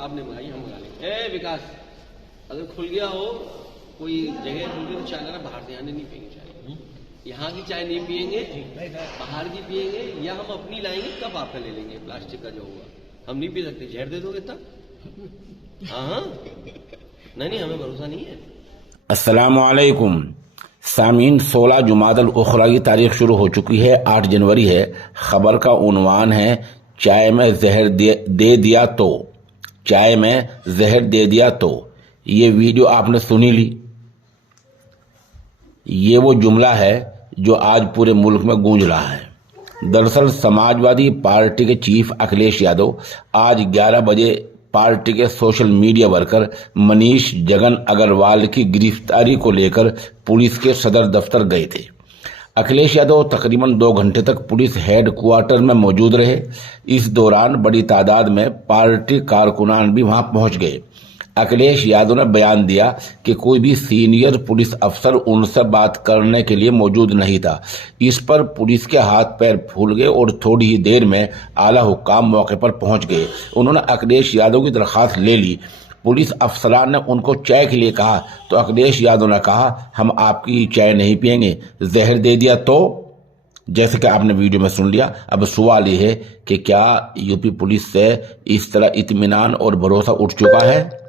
आपने मंगाई हम मंगा लेंगे। ए विकास, अगर खुल गया हो कोई जगह खुल गई तो चाय लाना, बाहर से आने नहीं पियेंगे चाय। यहाँ की चाय नहीं पियेंगे, बाहर की पियेंगे, या हम अपनी लाएंगे, कप आपका ले लेंगे प्लास्टिक का जो होगा। हम नहीं पी सकते, जहर दे दोगे तब। हाँ नहीं हमें भरोसा नहीं है। अस्सलामुअलैकुम सामीन, 16 जुमादल उखरा की तारीख शुरू हो चुकी है, 8 जनवरी है। खबर का उन्वान है चाय में जहर दे दिया तो। चाय में जहर दे दिया तो ये वीडियो आपने सुनी ली। ये वो जुमला है जो आज पूरे मुल्क में गूंज रहा है। दरअसल समाजवादी पार्टी के चीफ अखिलेश यादव आज 11 बजे पार्टी के social media worker Manish Jagan Agarwal की गिरफ्तारी को लेकर पुलिस के सदर दफ्तर गए थे। अखिलेश यादव तकरीबन 2 घंटे तक पुलिस हेडक्वार्टर में मौजूद रहे। इस दौरान बड़ी तादाद में पार्टी कारकुनान भी वहां पहुंच गए। अखिलेश यादव ने बयान दिया कि कोई भी सीनियर पुलिस अफसर उनसे बात करने के लिए मौजूद नहीं था। इस पर पुलिस के हाथ पैर फूल गए और थोड़ी ही देर में आला हुक्काम मौके पर पहुंच गए। उन्होंने अखिलेश यादव की दरखास्त ले ली। पुलिस अफसरान ने उनको चाय के लिए कहा तो अखिलेश यादव ने कहा, हम आपकी चाय नहीं पियेंगे, जहर दे दिया तो। जैसे कि आपने वीडियो में सुन लिया। अब सवाल ये है कि क्या यूपी पुलिस से इस तरह इत्मीनान और भरोसा उठ चुका है?